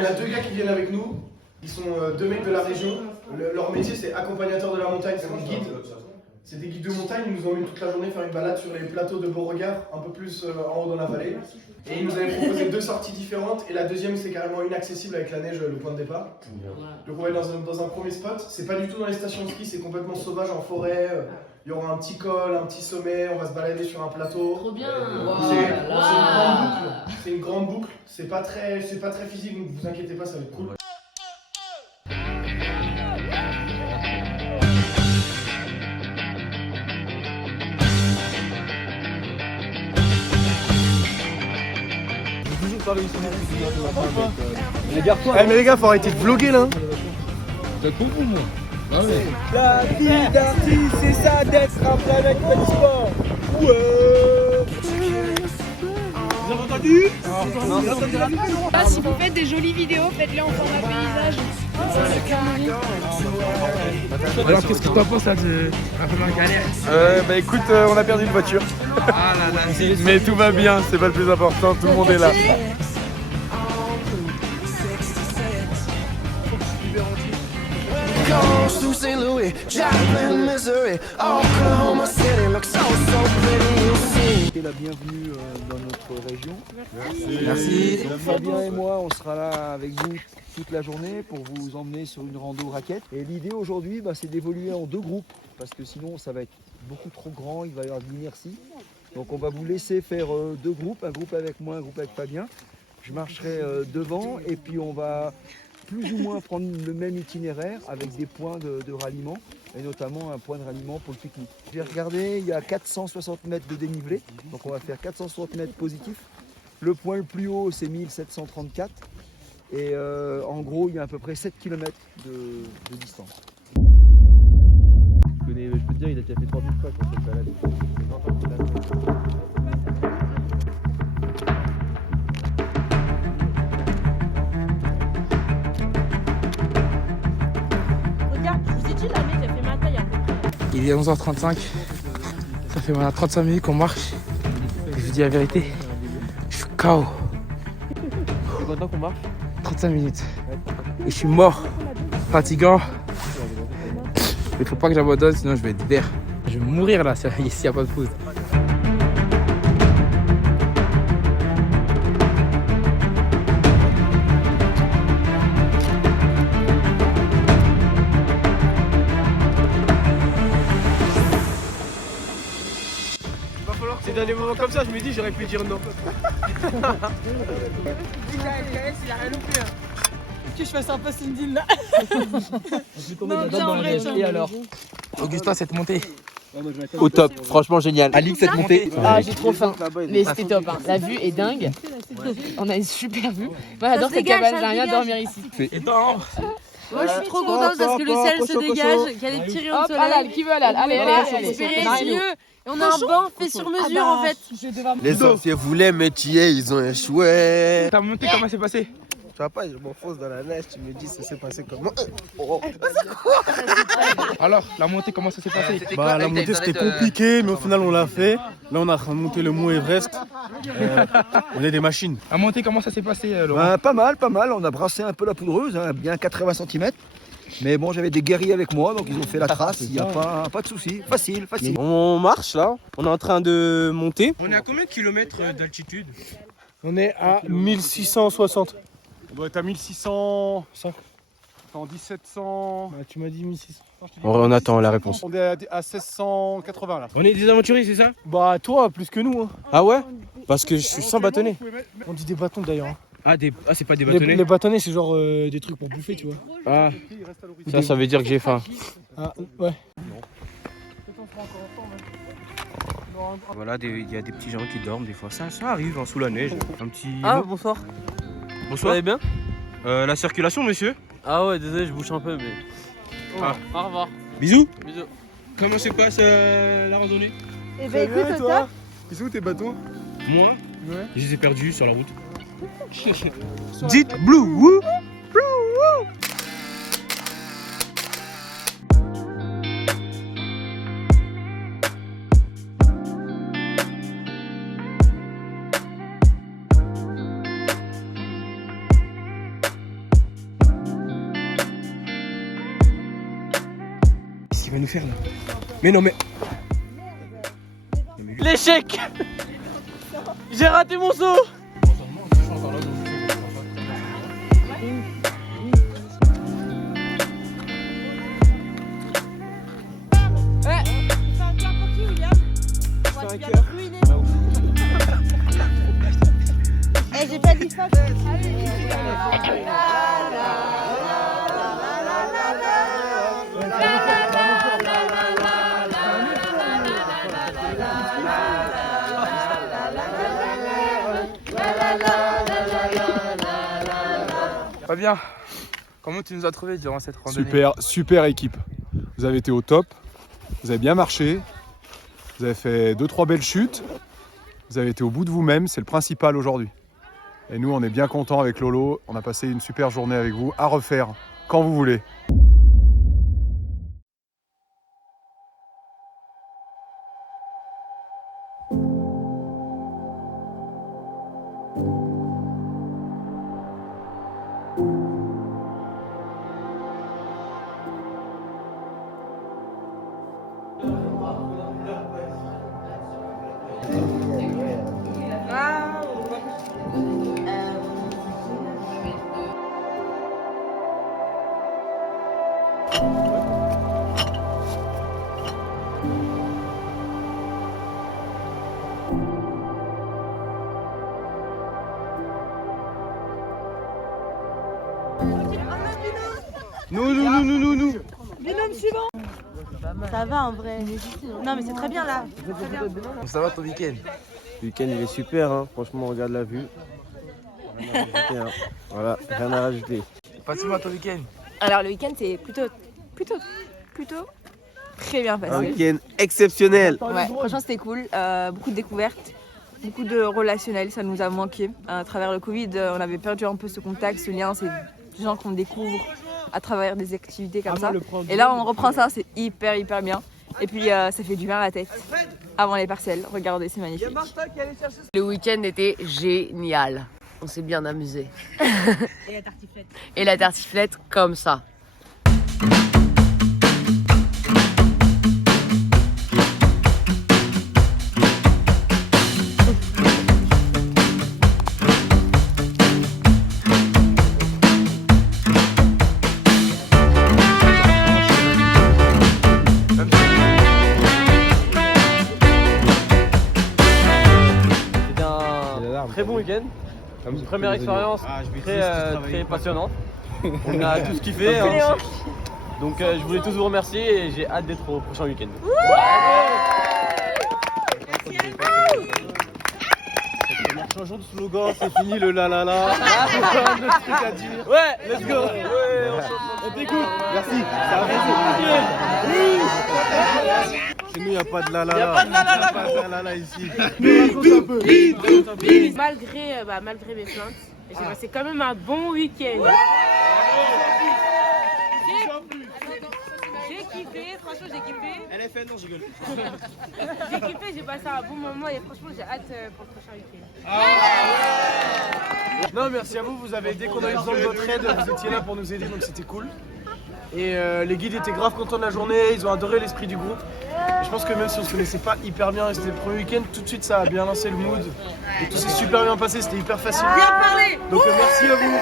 on a deux gars qui viennent avec nous. Ils sont deux mecs de la région. Leur métier, c'est accompagnateur de la montagne, c'est des guides. C'est des guides de montagne. Ils nous emmènent toute la journée faire une balade sur les plateaux de Beauregard, un peu plus en haut dans la vallée. Et ils nous avaient proposé deux sorties différentes. Et la deuxième, c'est carrément inaccessible avec la neige, le point de départ. Donc on va être dans un premier spot. C'est pas du tout dans les stations de ski, c'est complètement sauvage en forêt. Il y aura un petit col, un petit sommet, on va se balader sur un plateau. Trop bien. C'est une grande boucle. C'est pas très physique, donc vous inquiétez pas, ça va être cool. Eh mais les gars, faut arrêter de vlogger là. T'as compris moi. Ah ouais. La vie d'artiste, c'est ça d'être rappelé avec le sport. Ouais. Vous avez entendu? Ah, si vous faites des jolies vidéos, faites-les en format paysage. Alors qu'est-ce que t'en penses là de un peu ma galère? Bah écoute, on a perdu une voiture. Ah là là, Mais tout va bien, c'est pas le plus important, tout le monde est là. To St. Louis, Joplin, Missouri, Oklahoma City looks so pretty, you'll see. La bienvenue dans notre région. Merci. Fabien et moi, on sera là avec vous toute la journée pour vous emmener sur une rando raquette. Et l'idée aujourd'hui, c'est d'évoluer en deux groupes parce que sinon ça va être beaucoup trop grand, il va y avoir de l'inertie. Donc on va vous laisser faire deux groupes, un groupe avec moi, un groupe avec Fabien. Je marcherai devant et puis on va plus ou moins prendre le même itinéraire avec des points de ralliement et notamment un point de ralliement pour le pique-nique. J'ai regardé, il y a 460 mètres de dénivelé, donc on va faire 460 mètres positifs. Le point le plus haut c'est 1734 et en gros il y a à peu près 7 km de distance. Je peux te dire, il a déjà fait 3000 fois sur cette balade. Regarde, je vous ai dit, la mec, elle fait ma taille à peu près. Il est 11h35. Ça fait maintenant 35 minutes qu'on marche. Et je vous dis la vérité, je suis KO. C'est content qu'on marche? 35 minutes. Et je suis mort. Fatigant. Il faut pas que j'abandonne sinon je vais être vert. Je vais mourir là s'il n'y a pas de pause. C'est dans des moments comme ça, je me dis, j'aurais pu dire non. Que je fasse un peu Cindy là. Non, bien en vrai, tiens. Et alors? Augustin, cette montée. Au top, franchement génial. Alix, cette montée. Ah, j'ai trop faim. Mais c'était top. Hein. La vue est dingue. On a une super vue. Moi, j'adore cette cabane. J'aimerais bien dormir ici. Et non. Moi, je suis trop contente parce que le ciel se dégage, qu'il y a des petits rayons de Hop, soleil. Alal, qui veut Alal? Allez, allez. C'est mieux. Et on a un banc fait sur mesure en fait. Les sorciers voulaient me tuer, ils ont échoué. Ta montée, comment c'est passé? Tu vois pas, je m'enfonce dans la neige, tu me dis ça s'est passé comment? Alors, la montée, comment ça s'est passé? La montée c'était compliqué, mais au final on l'a fait. Là on a remonté le mont Everest. On est des machines. La montée, comment ça s'est passé, Laurent? Pas mal. On a brassé un peu la poudreuse, bien 80 cm. Mais bon, j'avais des guerriers avec moi, donc ils ont fait la trace. Il n'y a pas de souci. Facile. On marche là, on est en train de monter. On est à combien de kilomètres d'altitude? On est à 1660. On doit être à 1600. En 1700. Tu m'as dit 1600. On attend la réponse. On est à 1680 là. On est des aventuriers, c'est ça? Bah toi plus que nous. Hein. Ah ouais? Parce que je suis sans bâtonnet. On dit des bâtons d'ailleurs. Hein. Ah, c'est pas des bâtonnets? Les bâtonnets c'est genre des trucs pour bouffer tu vois. Ah, ça veut dire que j'ai faim. Ah ouais. Voilà, il y a des petits gens qui dorment des fois. Ça arrive sous la neige. Un petit. Ah, bonsoir. Bonsoir. Vous allez bien? La circulation, monsieur? Ah ouais, désolé, je bouge un peu, mais... Ah. Au revoir. Bisous. Bisous. Comment se passe la randonnée? Et bah écoute, toi. Ils sont où tes bâtons? Moi? Ouais. Je les ai perdus sur la route. Dites Blue Woo. nous faire là. Mais non mais. L'échec. J'ai raté mon saut. Eh, j'ai pas dit ça. Fabien, comment tu nous as trouvés durant cette randonnée? Super équipe. Vous avez été au top, vous avez bien marché, vous avez fait 2-3 belles chutes, vous avez été au bout de vous-même, c'est le principal aujourd'hui. Et nous, on est bien contents avec Lolo, on a passé une super journée avec vous, à refaire quand vous voulez. Nous. Binôme suivant. Ça va en vrai. Non mais c'est très bien là. Ça va ton week-end? Le week-end il est super, hein. Franchement, on regarde la vue. Rien à rajouter, hein. Voilà, rien à rajouter. Fatima, ton week-end? Alors, le week-end, c'est plutôt très bien passé. Un week-end exceptionnel. Ouais, franchement, c'était cool. Beaucoup de découvertes, beaucoup de relationnels, ça nous a manqué. À travers le Covid, on avait perdu un peu ce contact, ce lien, ces gens qu'on découvre à travers des activités comme ça. Et là, on reprend ça, c'est hyper bien. Et puis, ça fait du bien à la tête. Avant les partiels, regardez, c'est magnifique. Le week-end était génial. On s'est bien amusé. Et la tartiflette. Et la tartiflette comme ça. Très bon week-end, une première expérience très passionnante. On a tous kiffé, hein. Donc je voulais tous vous remercier et j'ai hâte d'être au prochain week-end. Changeons de slogan, c'est fini le la la la. Un autre truc à dire. Ouais, let's go. On t'écoute. Merci. Ça a Chez nous, il n'y a pas de la la la. Y a pas de la la la. Pas de la la la ici. Malgré mes plaintes, j'ai passé quand même un bon week-end. J'ai kiffé, franchement j'ai kiffé. Elle est faite, non, je rigole. J'ai kiffé, j'ai passé un bon moment et franchement j'ai hâte pour le prochain week-end. Non, merci à vous, vous avez, dès qu'on a eu besoin de votre aide, vous étiez là pour nous aider, donc c'était cool. Et les guides étaient grave contents de la journée, ils ont adoré l'esprit du groupe. Et je pense que même si on se connaissait pas hyper bien et c'était le premier week-end, tout de suite ça a bien lancé le mood. Et tout s'est super bien passé, c'était hyper facile. Bien parlé. Donc merci à vous.